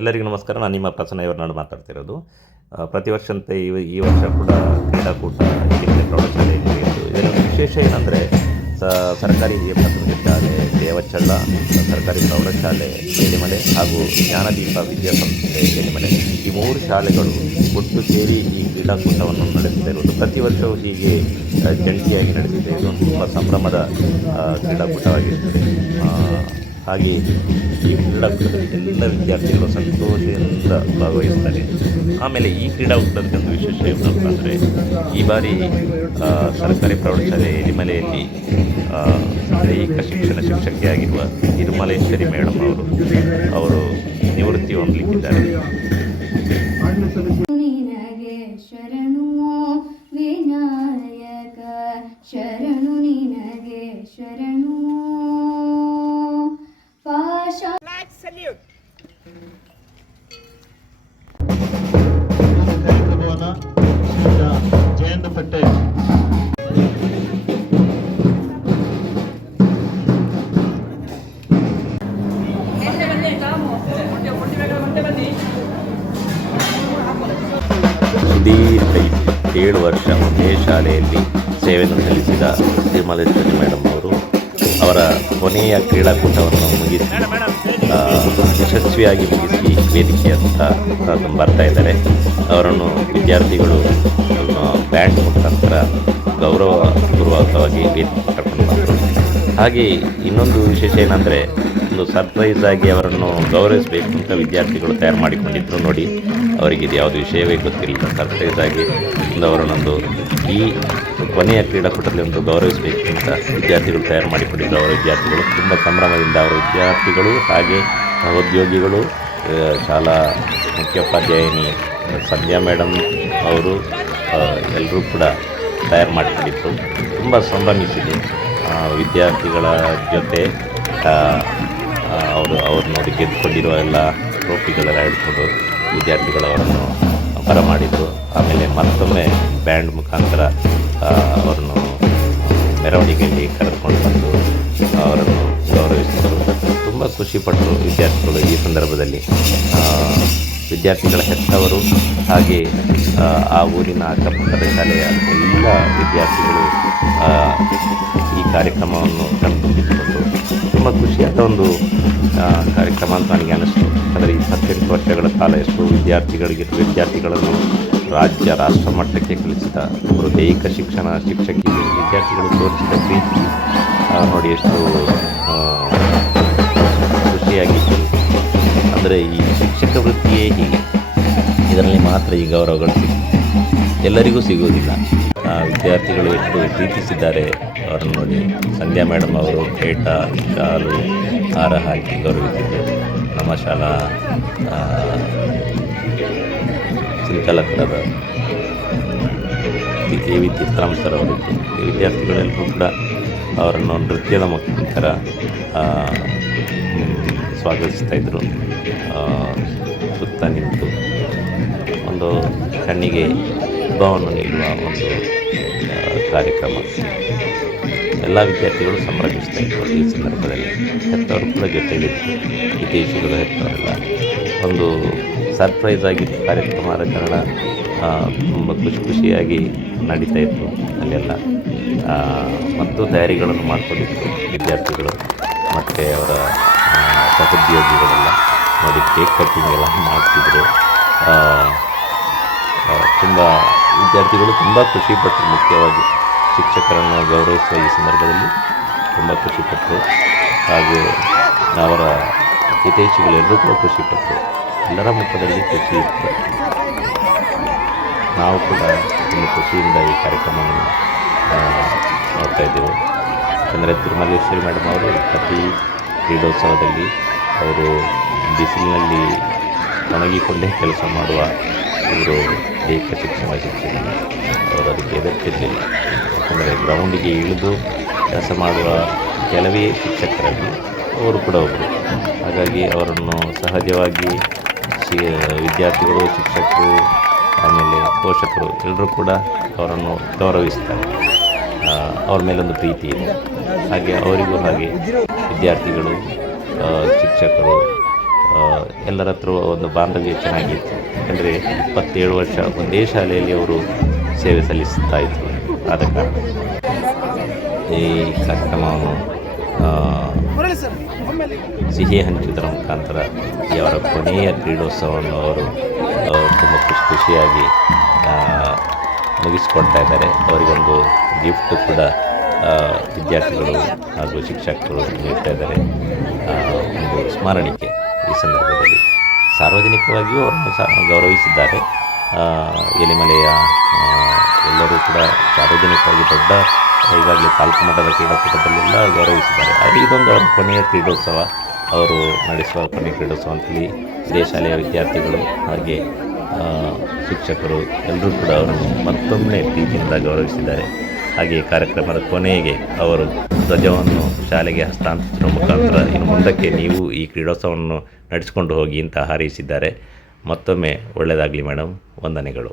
ಎಲ್ಲರಿಗೂ ನಮಸ್ಕಾರ. ನಾನು ನಿಮ್ಮ ಪ್ರಸನ್ನ ಇವ್ರನಾಡು ಮಾತಾಡ್ತಿರೋದು. ಪ್ರತಿ ವರ್ಷಂತೆ ಈ ವರ್ಷ ಕೂಡ ಕ್ರೀಡಾಕೂಟ ಹಿರಿಮನೆ ಪ್ರೌಢಶಾಲೆಯಲ್ಲಿ ನಡೆಯಿತು. ಇದರಲ್ಲಿ ವಿಶೇಷ ಏನಂದರೆ ಸರ್ಕಾರಿ ಹಿರಿಯ ಪ್ರಾಥಮಿಕ ಶಾಲೆ ದೇವಚಳ್ಳ, ಸರ್ಕಾರಿ ಪ್ರೌಢಶಾಲೆ ಏಲಿಮಲೆ ಹಾಗೂ ಜ್ಞಾನದೀಪ ವಿದ್ಯಾಸಂಸ್ಥೆ ಏಲಿಮಲೆ, ಈ 3 ಶಾಲೆಗಳು ಒಟ್ಟು ಸೇರಿ ಈ ಕ್ರೀಡಾಕೂಟವನ್ನು ನಡೆಸುತ್ತಿರುವುದು. ಪ್ರತಿ ವರ್ಷವೂ ಹೀಗೆ ಜಂಟಿಯಾಗಿ ನಡೆಸಿದೆ. ಇದೊಂದು ತುಂಬ ಸಂಭ್ರಮದ ಕ್ರೀಡಾಕೂಟವಾಗಿರ್ತದೆ. ಹಾಗೆ ಈ ಕ್ರೀಡಾಕೂಟದಲ್ಲಿ ಎಲ್ಲ ವಿದ್ಯಾರ್ಥಿಗಳು ಸಂತೋಷದಿಂದ ಭಾಗವಹಿಸ್ತಾರೆ. ಆಮೇಲೆ ಈ ಕ್ರೀಡಾಕೂಟದಲ್ಲಿ ಒಂದು ವಿಶೇಷ ಏನಪ್ಪ ಅಂದರೆ, ಈ ಬಾರಿ ಸರ್ಕಾರಿ ಪ್ರೌಢಶಾಲೆ ಎಲಿಮಲೆಯಲ್ಲಿ ದೈಹಿಕ ಶಿಕ್ಷಣ ಶಿಕ್ಷಕಿಯಾಗಿರುವ ನಿರ್ಮಲೇಶ್ವರಿ ಮೇಡಮ್ ಅವರು ನಿವೃತ್ತಿ ಹೊಂದಲಿಕ್ಕಿದ್ದಾರೆ. ಶರಣು ವಿನಾಯಕ ಶರಣು ನಿನಗೆ ಶರಣು. ಜಯಂತ ಪಟೇಲ್ ಸುದೀರ್ಘ 27 ವರ್ಷ ಒಂದೇ ಶಾಲೆಯಲ್ಲಿ ಸೇವೆಯನ್ನು ಸಲ್ಲಿಸಿದ ನಿರ್ಮಲೇಶ್ವರಿ ಮೇಡಮ್ ಅವರು ಅವರ ಕೊನೆಯ ಕ್ರೀಡಾಕೂಟವನ್ನು ಮುಗಿಸಿ ಯಶಸ್ವಿಯಾಗಿ ಮುಗಿಸಿ ವೇದಿಕೆ ಅಂತ ಬರ್ತಾ ಇದ್ದಾರೆ. ಅವರನ್ನು ವಿದ್ಯಾರ್ಥಿಗಳು ಬ್ಯಾಂಡ್ ಮುಖಾಂತರ ಗೌರವಪೂರ್ವಕವಾಗಿ ವೇದಿಕೆ ಕರ್ಕೊಂಡು ಬಂದರು. ಹಾಗೆ ಇನ್ನೊಂದು ವಿಶೇಷ ಏನಂದರೆ, ಒಂದು ಸರ್ಪ್ರೈಸ್ ಆಗಿ ಅವರನ್ನು ಗೌರವಿಸಬೇಕು ಅಂತ ವಿದ್ಯಾರ್ಥಿಗಳು ತಯಾರು ಮಾಡಿಕೊಂಡಿದ್ದರು. ನೋಡಿ, ಅವರಿಗೆ ಇದು ಯಾವುದು ವಿಷಯವೇ ಗೊತ್ತಿಲ್ಲ. ಸರ್ಪ್ರೈಸ್ ಆಗಿ ಅವರನ್ನೊಂದು ಈ ಕೊನೆಯ ಕ್ರೀಡಾಕೂಟದಲ್ಲಿ ಒಂದು ಗೌರವಿಸಬೇಕು ಅಂತ ವಿದ್ಯಾರ್ಥಿಗಳು ತಯಾರು ಮಾಡಿಕೊಂಡಿದ್ದರು. ಅವರ ವಿದ್ಯಾರ್ಥಿಗಳು ತುಂಬ ಸಂಭ್ರಮದಿಂದ, ಅವರ ವಿದ್ಯಾರ್ಥಿಗಳು ಹಾಗೆ ಸಹೋದ್ಯೋಗಿಗಳು, ಶಾಲಾ ಮುಖ್ಯೋಪಾಧ್ಯಾಯಿನಿ ಸಂಧ್ಯಾ ಮೇಡಮ್ ಅವರು ಎಲ್ಲರೂ ಕೂಡ ತಯಾರು ಮಾಡಿಕೊಂಡಿದ್ದರು. ತುಂಬ ಸಂಭ್ರಮಿಸಿದೆ. ವಿದ್ಯಾರ್ಥಿಗಳ ಜೊತೆ ಅವ್ರು ನೋಡಿ ಗೆದ್ದುಕೊಂಡಿರುವ ಎಲ್ಲ ಟ್ರೋಫಿಗಳೆಲ್ಲ ಹಿಡ್ಕೊಂಡು ವಿದ್ಯಾರ್ಥಿಗಳು ಅವರನ್ನು ಬರಮಾಡಿದರು. ಆಮೇಲೆ ಮತ್ತೊಮ್ಮೆ ಬ್ಯಾಂಡ್ ಮುಖಾಂತರ ಅವರನ್ನು ಮೆರವಣಿಗೆಯಲ್ಲಿ ಕರೆದುಕೊಂಡು ಬಂದು ಅವರನ್ನು ಗೌರವಿಸಿದರು. ತುಂಬ ಖುಷಿಪಟ್ಟರು ವಿದ್ಯಾರ್ಥಿಗಳು. ಈ ಸಂದರ್ಭದಲ್ಲಿ ವಿದ್ಯಾರ್ಥಿಗಳ ಹೆತ್ತವರು ಹಾಗೆ ಆ ಊರಿನ ಅಕ್ಕಪಕ್ಕದ ಶಾಲೆಯ ಎಲ್ಲ ವಿದ್ಯಾರ್ಥಿಗಳು ಈ ಕಾರ್ಯಕ್ರಮವನ್ನು ಕಣ್ತುಂಬಿಸಿಕೊಂಡು ತುಂಬ ಖುಷಿಯಾದ ಒಂದು ಕಾರ್ಯಕ್ರಮ ಅಂತ ನನಗೆ ಅನ್ನಿಸ್ತು. ಅಂದರೆ 28 ವರ್ಷಗಳ ಕಾಲ ಎಷ್ಟು ವಿದ್ಯಾರ್ಥಿಗಳನ್ನು ರಾಜ್ಯ ರಾಷ್ಟ್ರ ಮಟ್ಟಕ್ಕೆ ಕಲಿಸಿದ ಒಬ್ಬರು ದೈಹಿಕ ಶಿಕ್ಷಣ ಶಿಕ್ಷಕಿ ವಿದ್ಯಾರ್ಥಿಗಳು ತೋರಿಸಿದ ಪ್ರೀತಿ ನೋಡಿ ಎಷ್ಟು ಖುಷಿಯಾಗಿತ್ತು. ಅಂದರೆ ಈ ಶಿಕ್ಷಕ ವೃತ್ತಿಯೇ ಹೀಗೆ, ಇದರಲ್ಲಿ ಮಾತ್ರ ಈ ಗೌರವಗಳು ಎಲ್ಲರಿಗೂ ಸಿಗುವುದಿಲ್ಲ. ವಿದ್ಯಾರ್ಥಿಗಳು ಎಷ್ಟು ಪ್ರೀತಿಸಿದ್ದಾರೆ ಅವರನ್ನು ನೋಡಿ. ಸಂಧ್ಯಾ ಮೇಡಮ್ ಅವರು ಪೇಟ ಶಾಲು ಹಾರ ಹಾಕಿ ಗೌರವಿಸಿದರು. ನಮ್ಮ ಶಾಲಾ ಸಂಚಾಲಕರಾದ ದೇವಿ ತೀರ್ಥರಾಮ್ ಸರ್ ಅವರಿದ್ದು ಈ ವಿದ್ಯಾರ್ಥಿಗಳೆಲ್ಲರೂ ಕೂಡ ಅವರನ್ನು ನೃತ್ಯದ ಮುಖಾಂತರ ಸ್ವಾಗತಿಸ್ತಾಯಿದ್ರು. ಸುತ್ತ ನಿಂತು ಒಂದು ಕಣ್ಣಿಗೆ ಹಬ್ಬವನ್ನು ನೀಡುವ ಒಂದು ಕಾರ್ಯಕ್ರಮ. ಎಲ್ಲ ವಿದ್ಯಾರ್ಥಿಗಳು ಸಂಭ್ರಮಿಸ್ತಾಯಿದ್ರು. ಈ ಸಂದರ್ಭದಲ್ಲಿ ಹೆತ್ತವರು ಕೂಡ ಜೊತೆಯಲ್ಲಿತ್ತು, ಹಿತೈಷಿಗಳು ಹೆತ್ತವರೆಲ್ಲ. ಒಂದು ಸರ್ಪ್ರೈಸ್ ಆಗಿತ್ತು ಕಾರ್ಯಕ್ರಮ ಆದ ಕಾರಣ ತುಂಬ ಖುಷಿಯಾಗಿ ನಡೀತಾ ಇತ್ತು ಅಲ್ಲೆಲ್ಲ. ಮತ್ತು ತಯಾರಿಗಳನ್ನು ಮಾಡಿಕೊಂಡಿತ್ತು ವಿದ್ಯಾರ್ಥಿಗಳು ಮತ್ತು ಅವರ ಸಹೋದ್ಯೋಗಿಗಳೆಲ್ಲ. ನೋಡಿ, ಕೇಕ್ ಕಟ್ಟಿಂಗ್ ಎಲ್ಲ ಮಾಡ್ತಿದ್ರು. ತುಂಬ ವಿದ್ಯಾರ್ಥಿಗಳು ತುಂಬ ಖುಷಿಪಟ್ಟರು. ಮುಖ್ಯವಾಗಿ ಶಿಕ್ಷಕರನ್ನು ಗೌರವಿಸುವ ಈ ಸಂದರ್ಭದಲ್ಲಿ ತುಂಬ ಖುಷಿಪಟ್ಟರು. ಹಾಗೂ ಅವರ ಹಿತೈಷಿಗಳೆಲ್ಲರೂ ಕೂಡ ಖುಷಿಪಟ್ಟರು. ಎಲ್ಲರ ಮುಖದಲ್ಲಿ ಖುಷಿ ಇತ್ತು. ನಾವು ಕೂಡ ತುಂಬ ಖುಷಿಯಿಂದ ಈ ಕಾರ್ಯಕ್ರಮವನ್ನು ನೋಡ್ತಾ ಇದ್ದೆವು. ಯಾಕಂದರೆ ತಿರುಮಲೇಶ್ವರಿ ಮೇಡಮ್ ಅವರು ಪ್ರತಿ ಕ್ರೀಡೋತ್ಸವದಲ್ಲಿ ಅವರು ಬಿಸಿಲಿನಲ್ಲಿ ಒಣಗಿಕೊಂಡೇ ಕೆಲಸ ಮಾಡುವ ಇವರು ದೈಹಿಕ ಶಿಕ್ಷಣ ಶಿಕ್ಷಕಿ. ಅವರು ಅದಕ್ಕೆ ಎದುರ್ತಿರಲಿಲ್ಲ. ಯಾಕಂದರೆ ಗ್ರೌಂಡಿಗೆ ಇಳಿದು ಕೆಲಸ ಮಾಡುವ ಕೆಲವೇ ಶಿಕ್ಷಕರಲ್ಲಿ ಅವರು ಕೂಡ ಒಬ್ಬರು. ಹಾಗಾಗಿ ಅವರನ್ನು ಸಹಜವಾಗಿ ವಿದ್ಯಾರ್ಥಿಗಳು, ಶಿಕ್ಷಕರು, ಆಮೇಲೆ ಪೋಷಕರು ಎಲ್ಲರೂ ಕೂಡ ಅವರನ್ನು ಗೌರವಿಸ್ತಾರೆ. ಅವ್ರ ಮೇಲೊಂದು ಪ್ರೀತಿ ಇದೆ. ಹಾಗೆ ಅವರಿಗೂ ಹಾಗೆ ವಿದ್ಯಾರ್ಥಿಗಳು, ಶಿಕ್ಷಕರು ಎಲ್ಲರ ಹತ್ರ ಒಂದು ಬಾಂಧವ್ಯ ಚೆನ್ನಾಗಿತ್ತು. ಯಾಕಂದರೆ 27 ವರ್ಷ ಒಂದೇ ಶಾಲೆಯಲ್ಲಿ ಅವರು ಸೇವೆ ಸಲ್ಲಿಸ್ತಾ ಇದ್ದರು. ಆದ ಕಾರಣ ಈ ಕಾರ್ಯಕ್ರಮವನ್ನು ಸಿಹಿ ಹಂಚುವುದರ ಮುಖಾಂತರ ಅವರ ಕೊನೆಯ ಕ್ರೀಡೋತ್ಸವವನ್ನು ಅವರು ತುಂಬ ಖುಷಿಯಾಗಿ ಮುಗಿಸ್ಕೊಳ್ತಾ ಇದ್ದಾರೆ. ಅವರಿಗೊಂದು ಗಿಫ್ಟ್ ಕೂಡ ವಿದ್ಯಾರ್ಥಿಗಳು ಹಾಗೂ ಶಿಕ್ಷಕರು ನೀಡ್ತಾ ಇದ್ದಾರೆ. ಒಂದು ಸ್ಮರಣಿಕೆ ಈ ಸಂದರ್ಭದಲ್ಲಿ ಸಾರ್ವಜನಿಕವಾಗಿಯೂ ಅವರನ್ನು ಗೌರವಿಸಿದ್ದಾರೆ. ಎಲಿಮಲೆಯ ಎಲ್ಲರೂ ಕೂಡ ಸಾರ್ವಜನಿಕವಾಗಿ ದೊಡ್ಡ ಈಗಾಗಲೇ ತಾಲೂಕು ಮಟ್ಟದ ಕ್ರೀಡಾಕೂಟದಲ್ಲೆಲ್ಲ ಗೌರವಿಸಿದ್ದಾರೆ. ಆದರೆ ಇದೊಂದು ಅವರ ಕೊನೆಯ ಕ್ರೀಡೋತ್ಸವ, ಅವರು ನಡೆಸುವ ಕೊನೆಯ ಕ್ರೀಡೋತ್ಸವ ಅಂತೇಳಿ ಇದೇ ಶಾಲೆಯ ವಿದ್ಯಾರ್ಥಿಗಳು ಹಾಗೆ ಶಿಕ್ಷಕರು ಎಲ್ಲರೂ ಕೂಡ ಅವರನ್ನು ಮತ್ತೊಮ್ಮೆ ಪ್ರೀತಿಯಿಂದ ಗೌರವಿಸಿದ್ದಾರೆ. ಹಾಗೆ ಕಾರ್ಯಕ್ರಮದ ಕೊನೆಗೆ ಅವರು ಧ್ವಜವನ್ನು ಶಾಲೆಗೆ ಹಸ್ತಾಂತರಿಸುವ ಮುಖಾಂತರ ಇನ್ನು ಮುಂದಕ್ಕೆ ನೀವು ಈ ಕ್ರೀಡೋತ್ಸವವನ್ನು ನಡೆಸಿಕೊಂಡು ಹೋಗಿ ಅಂತ ಹಾರೈಸಿದ್ದಾರೆ. ಮತ್ತೊಮ್ಮೆ ಒಳ್ಳೆಯದಾಗಲಿ ಮೇಡಮ್, ವಂದನೆಗಳು.